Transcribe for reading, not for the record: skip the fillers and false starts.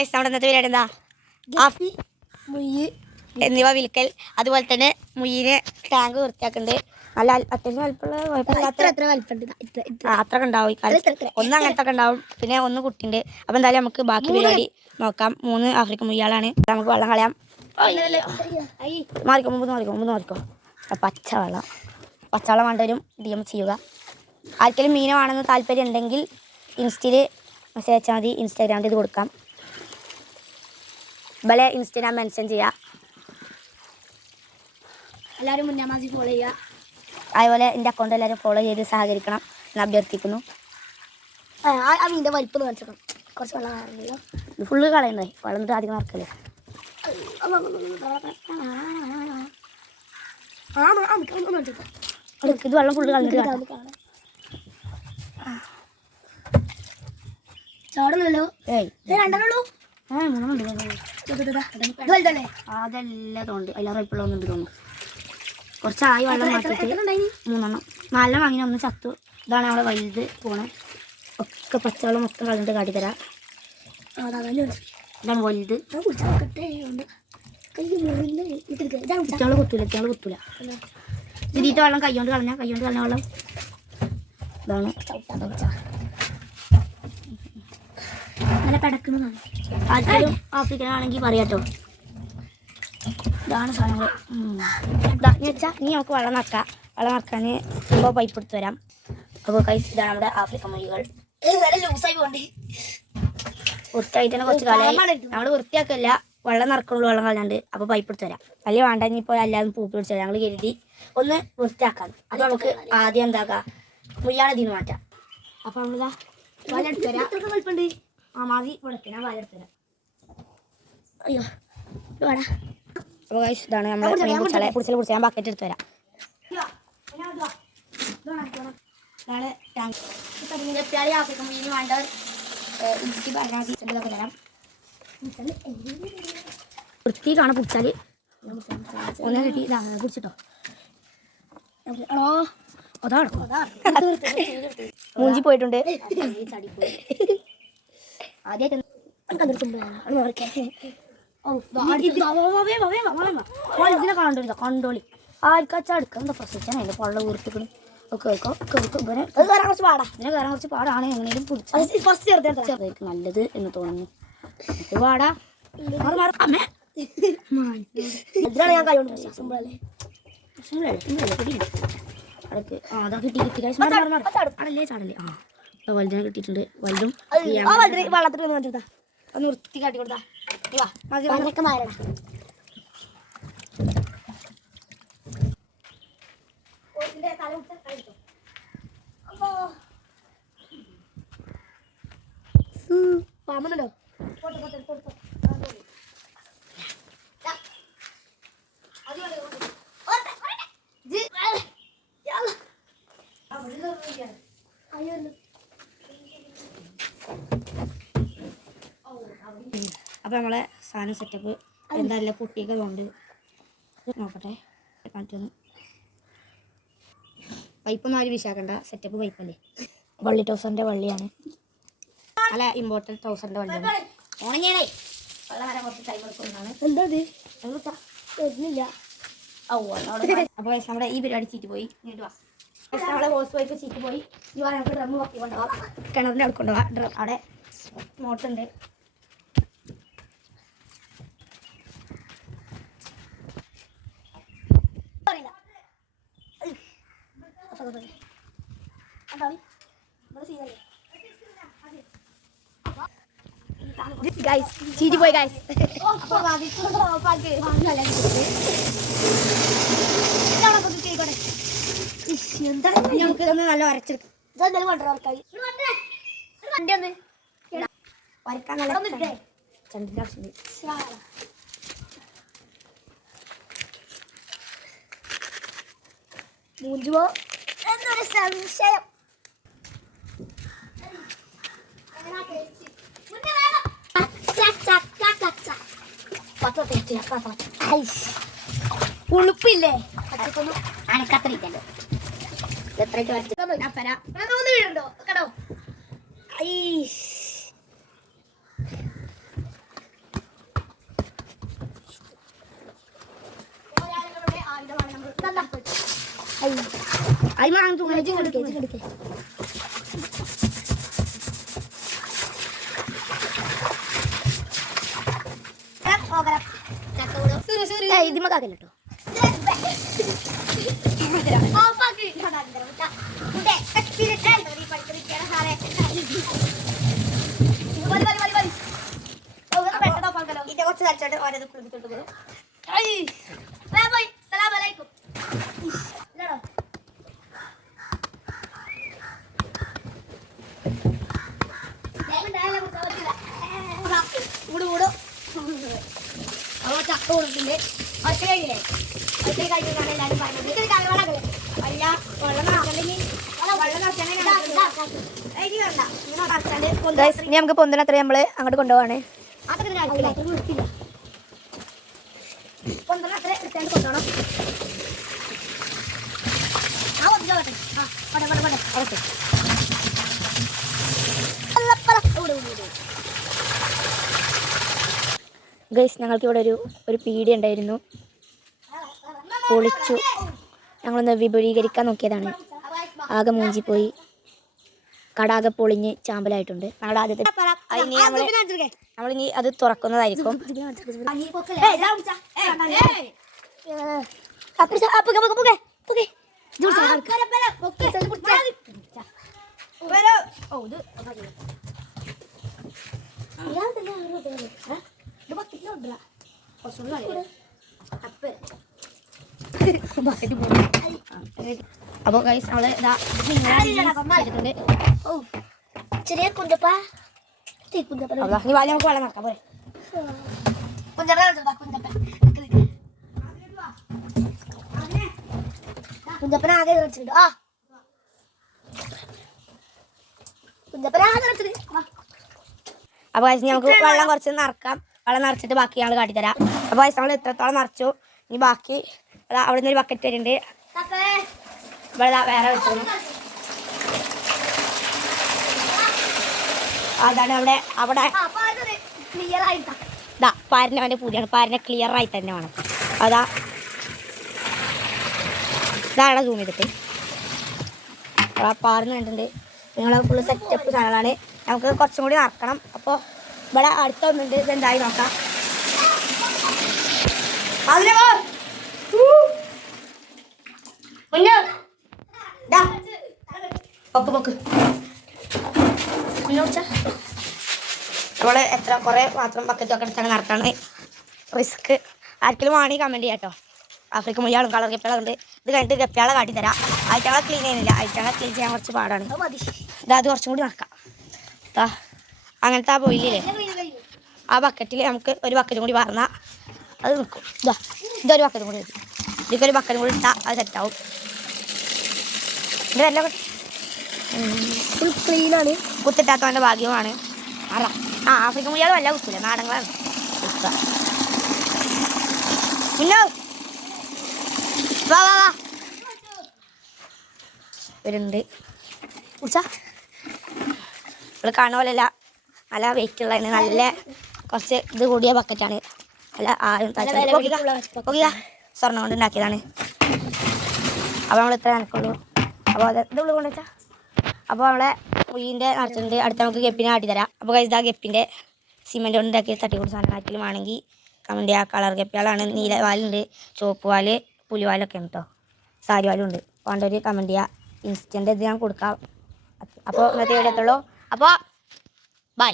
നമ്മുടെ ഇന്നത്തെ പരിപാടി എന്താ? ആഫി മുയ്യ് എന്നിവ വിൽക്കൽ. അതുപോലെ തന്നെ മുയ്യിനെ ടാങ്ക് വൃത്തിയാക്കുന്നുണ്ട്. നല്ല അത്യാവശ്യം അത്രയൊക്കെ ഉണ്ടാവും. ഈ കാലത്ത് ഒന്ന് അങ്ങനത്തെ ഒക്കെ ഉണ്ടാവും, പിന്നെ ഒന്ന് കുട്ടിയുണ്ട്. അപ്പം എന്തായാലും നമുക്ക് ബാക്കി പരിപാടി നോക്കാം. 3 ആഫ്രിക്കൻ മുയ്യാളാണ്. നമുക്ക് വെള്ളം കളയാം. മാറിക്കോ. പച്ചവെള്ളം വേണ്ടവരും DM ചെയ്യുക. ആർക്കെങ്കിലും മീനെ വേണമെന്ന് താല്പര്യം ഉണ്ടെങ്കിൽ ഇൻസ്റ്റയിൽ മെസ്സേജ് അയച്ചാൽ മതി. ഇൻസ്റ്റാഗ്രാമിൽ ഇത് കൊടുക്കാം. ഇവളെ ഇൻസ്റ്റാഗ്രാം മെൻഷൻ ചെയ്യുക. എല്ലാവരും മുന്നാമാസി ഫോളോ ചെയ്യുക. അതുപോലെ എൻ്റെ അക്കൗണ്ട് എല്ലാവരും ഫോളോ ചെയ്ത് സഹകരിക്കണം എന്ന് അഭ്യർത്ഥിക്കുന്നു. അതിൻ്റെ വലിപ്പം കാണിച്ചേക്കണം. കുറച്ച് വെള്ളം കാണുന്നില്ല. ഇത് ഫുള്ള് കളയണ്ടേ, വെള്ളം അധികം നടക്കല്ലേ. ഇത് വെള്ളം ഫുള്ള് കളഞ്ഞിട്ട് ചാടുന്നല്ലോ. രണ്ടെണ്ണുള്ളൂ. അതെല്ലാം തോണ്ട് അതിലാറ് ഇപ്പോഴൊന്നുണ്ട് തോന്നുന്നു. കുറച്ചായി വെള്ളം മാറ്റിയിട്ട് 3 4 വാങ്ങിന ഒന്ന് ചത്തു. ഇതാണ് നമ്മളെ വലുത് പോണേ. ഒക്കെ പച്ചവെള്ളം മൊത്തം കളഞ്ഞിട്ട് കാട്ടിത്തരാം. ഇതാണ് വലുത്. കുത്തൂല ഇതിന്റെ വെള്ളം കൈകൊണ്ട് കളഞ്ഞ വെള്ളം ഇതാണ്. നല്ല കിടക്കുന്നതാണ്. ആർക്കെങ്കിലും ആഫ്രിക്കനാണെങ്കിൽ പറയാട്ടോ. ഇതാണ് സാധനങ്ങൾ. വെച്ചാൽ നീ നമുക്ക് വെള്ളം നടക്കാൻ ഇപ്പോൾ പൈപ്പ് എടുത്ത് വരാം. അപ്പോൾ കൈസ് ഇതാണ് നമ്മുടെ ആഫ്രിക്കൻ മുയ്യുകൾ. ലൂസായി പോകണ്ടേ, വൃത്തിയായിട്ട് തന്നെ കുറച്ച് കാലമായി. നമ്മൾ വൃത്തിയാക്കല്ല, വെള്ളം നടക്കുള്ളൂ. വെള്ളം കളഞ്ഞാണ്ട്. അപ്പോൾ പൈപ്പ് എടുത്ത് വരാം. വലിയ വേണ്ട, ഇനിയിപ്പോൾ എല്ലാവരും പൂപ്പ് പിടിച്ചാൽ ഞങ്ങൾ കരുതി ഒന്ന് വൃത്തിയാക്കാം. അത് നമുക്ക് ആദ്യം എന്താക്കാം, മുയ്യാളെ ഇതിന് മാറ്റാം. അപ്പോൾ നമ്മളിതാ വലെടുത്ത് തരാം. വലിപ്പുണ്ട്. മതി ഇവിടെ ഞാൻ വലെടുത്ത് തരാം. അയ്യോ വേടാ. അപ്പോൾ ഗൈസ് ഇതാണ് നമ്മൾ പിടിച്ചാൽ ഞാൻ ബക്കറ്റ് എടുത്ത് തരാം. ഇതാണ് ടാങ്ക്. ആഫ്രിക്കൻ മുയ്യിന് വേണ്ടവർ ഇതൊക്കെ തരാം. വൃത്തി കാണാൻ പിടിച്ചാൽ ഒന്നേ കിട്ടി. ഇതാണ് പിടിച്ചിട്ടോ. അതാ മൂഞ്ചി പോയിട്ടുണ്ട്. ആദ്യമായിട്ട് ഇതിനെ കാണണ്ടോ കണ്ടോളി. ആർക്കാച്ചാ എടുക്കാം. എന്താ പ്രസവിച്ചാൽ അതിൻ്റെ പള്ള വീർത്തിക്കണം. ഒക്കെ ഇതിനെ കയറാൻ കുറച്ച് പാടാണ്. എങ്ങനെയും പിടിച്ചാൽ നല്ലത് എന്ന് തോന്നുന്നു. പാടാ ഇതിനാണ് ഞാൻ കൈ കൊണ്ട് സിമ്പിളല്ലേ. അടക്ക് അതാ കിട്ടി അടല്ലേ ചാടല്ലേ. വലുതിനെ കിട്ടിയിട്ടുണ്ട്. വലുതും വെള്ളത്തിൽ ഒന്ന് വൃത്തി കാട്ടി കൊടുത്താ മാറണം. പാമ്പുണ്ടോ? അപ്പോൾ നമ്മളെ സാധനം സെറ്റപ്പ് എന്തായാലും കുട്ടിയൊക്കെ ഉണ്ട്. നോക്കട്ടെ കാണിച്ചൊന്ന്. പൈപ്പൊന്നും ആരും വിശാക്കണ്ട. സെറ്റപ്പ് പൈപ്പല്ലേ. വള്ളി ടൗസറിൻ്റെ വള്ളിയാണ്. നല്ല ഇമ്പോർട്ടൻറ്റ് ടൗസറിൻ്റെ വള്ളിയാണ്. ഉണങ്ങിയാണേ വെള്ളം വരാൻ കുറച്ച് ടൈം എടുക്കുന്നതാണ്. എന്താ വരുന്നില്ല. അപ്പോൾ നമ്മുടെ ഈ പരിപാടി ചീറ്റ് പോയി. ഇങ്ങോട്ട് വാ. നമ്മളെ ഹോസ് പൈപ്പ് ചീറ്റ് പോയി. ഈ വാ നമുക്ക് ഡ്രം നോക്കി കൊണ്ടുപോകാം. കിണറിൻ്റെ അവിടെ കൊണ്ടുപോകാം. ഡ്രം അവിടെ മോട്ടുണ്ട്. ചീറ്റി പോയി ഗൈസ്. നമുക്ക് ഇതൊന്ന് നല്ല വരച്ചെടുക്കാം. വരക്കാൻ നല്ല ചണ്ടിൻ്റെ ആവശ്യമുണ്ട്. മൂഞ്ചുവോ എന്നൊരു സംശയം. ഉളുപ്പില്ലേ അനക്കത്രയില്ലല്ലോ. എത്രയ്ക്ക് വീടുണ്ടോ കേട്ടോ. അതിന് അങ്ങനെ തൂങ്ങി ഇതിമക്കാക്കല്ലോ കേട്ടോ ഇത് കുറച്ച് കളിച്ചോട്ട് ഓരോ കുളിപ്പിച്ചോട്ട് പോകും ചക്ക കൊടുക്കില്ലേ ഒറ്റ കഴിഞ്ഞില്ലേ ഒറ്റ കഴിഞ്ഞാണ് എല്ലാവരും പറഞ്ഞത് അല്ല വെള്ളം നിറച്ചിട്ടുണ്ടെങ്കിൽ വെള്ളം നിറച്ചാണ്ട് ഇനി നമുക്ക് പൊന്തന അത്ര നമ്മള് അങ്ങോട്ട് കൊണ്ടുപോവാണ് പൊന്തന അത്ര എടുത്താണ്ട് കൊണ്ടുപോകണം ഗൈസ് ഞങ്ങൾക്ക് ഇവിടെ ഒരു പീടി ഉണ്ടായിരുന്നു, പൊളിച്ചു. ഞങ്ങളൊന്ന് വിപുലീകരിക്കാൻ നോക്കിയതാണ്, ആകെ മൂഞ്ചിപ്പോയി, കടാകെ പൊളിഞ്ഞ് ചാമ്പലായിട്ടുണ്ട്. ഞങ്ങളുടെ ആദ്യത്തെ നമ്മളിനി അത് തുറക്കുന്നതായിരിക്കും. അപ്പോൾ ഗൈസ് നമ്മള് ചെയ്തിട്ടുണ്ട്. ചെറിയ കുഞ്ഞപ്പ നീ വാലി നമുക്ക് വെള്ളം നടക്കാം പോരെ. കുഞ്ഞപ്പന ആകെ കളിച്ചിട്ടുണ്ട്. ആ കുഞ്ഞപ്പന ആകെ കളിച്ചിട്ട്. അപ്പോൾ ഗൈസ് നമുക്ക് വെള്ളം കുറച്ച് നിറക്കാം. വെള്ളം നിറച്ചിട്ട് ബാക്കി ഞങ്ങൾ കാട്ടിത്തരാം. അപ്പോൾ ഗൈസ് നമ്മൾ എത്രത്തോളം നിറച്ചു, ഇനി ബാക്കി അതാ അവിടെ നിന്ന് ഒരു ബക്കറ്റ് വരുന്നുണ്ട്, ഇവിടെ വേറെ വെച്ചു. അതാണ് അവിടെ ക്ലിയർ ആയിട്ടാ ഇതാ പാരൻ്റെ അവൻ്റെ പൂതിയാണ്, പാരനെ ക്ലിയർ ആയി തന്നെ വേണം. അതാ ഇതാണ് സൂം ചെയ്തിട്ട് പാറിന് കണ്ടിട്ടുണ്ട്. നിങ്ങൾ ഫുള്ള് സെറ്റപ്പ് സാധനങ്ങളാണ്. നമുക്ക് കുറച്ചും കൂടി നടക്കണം. അപ്പോൾ ഇവിടെ അടുത്തൊന്നുണ്ട്, ഇതെന്തായി നോക്കാം. പൊക്ക് നമ്മൾ എത്ര കുറേ പാത്രം ബക്കറ്റൊക്കെ എടുത്താണ് നടത്താണ്. റിസ്ക് ആർക്കെങ്കിലും വേണമെങ്കിൽ കമൻറ്റ് ചെയ്യാം കേട്ടോ. ആഫ്രിക്ക മുയ്യാളും കളർ ഗപ്പികളും ഉണ്ട്. ഇത് കഴിഞ്ഞിട്ട് ഗപ്പിയാളെ കാട്ടിത്തരാം. ഐറ്റങ്ങളെ ക്ലീൻ ചെയ്യുന്നില്ല, ഐറ്റങ്ങളെ ക്ലീൻ ചെയ്യാൻ കുറച്ച് പാടാണ്. അത് കുറച്ചും കൂടി നടക്കാം. അങ്ങനത്തെ ആ ബോയിലില്ലേ, ആ ബക്കറ്റിൽ നമുക്ക് ഒരു ബക്കറ്റും കൂടി പറഞ്ഞാൽ അത് നിൽക്കും. ഇതൊരു ബക്കറ്റും കൂടി വരും, ഇതിക്കൊരു ബക്കറ്റും കൂടി ഇട്ടാൽ അത് സെറ്റാവും. ഇത് എല്ലാം ഫുൾ ക്ലീനാണ്, കുത്തിട്ടാത്തവൻ്റെ ഭാഗ്യമാണ്. ആഫ്രിക്കൻ മുയ്യാൾ വല്ല കുത്തില്ല, നാടങ്ങളാണ്. വാ വാ വാ വരുന്നുണ്ട്. കുടിച്ചാ നമ്മൾ കാണുന്ന പോലെയല്ല, നല്ല വെയിറ്റ് ഉള്ളതാണ്, നല്ല കുറച്ച് ഇത് കൂടിയ ബക്കറ്റാണ്. അല്ല സ്വർണ്ണം കൊണ്ട് ഉണ്ടാക്കിയതാണ്. അപ്പോൾ നമ്മൾ ഇത്ര നനക്കുള്ളൂ. അപ്പോൾ അത് ഇത് ഉള്ളു കൊണ്ട് വെച്ചാൽ അപ്പോൾ നമ്മളെ ഉയ്യിൻ്റെ നിറച്ചിട്ടുണ്ട്. അടുത്ത നമുക്ക് ഗപ്പിനെ കാട്ടിത്തരാം. അപ്പോൾ ഇതാ ഗപ്പിൻ്റെ സിമെൻറ്റ് കൊണ്ട് ഉണ്ടാക്കിയ തട്ടിക്കൂടി സാധനം ആർക്കെങ്കിലും വേണമെങ്കിൽ കമൻറ്റ് ചെയ്യുക. കളർ ഗപ്പികളാണ്, നീല വാലുണ്ട്, ചുവപ്പ് വാല്, പുലിവാലൊക്കെ ഉണ്ട് കേട്ടോ, സാരി വാലും ഉണ്ട്. വേണ്ടവർ കമൻറ്റ് ചെയ്യുക. ഇൻസ്റ്റൻ്റ് ഇത് ഞാൻ കൊടുക്കാം. അപ്പോൾ ഇന്നത്തെ വീഡിയോ എത്തുള്ളൂ. അപ്പോൾ ബൈ.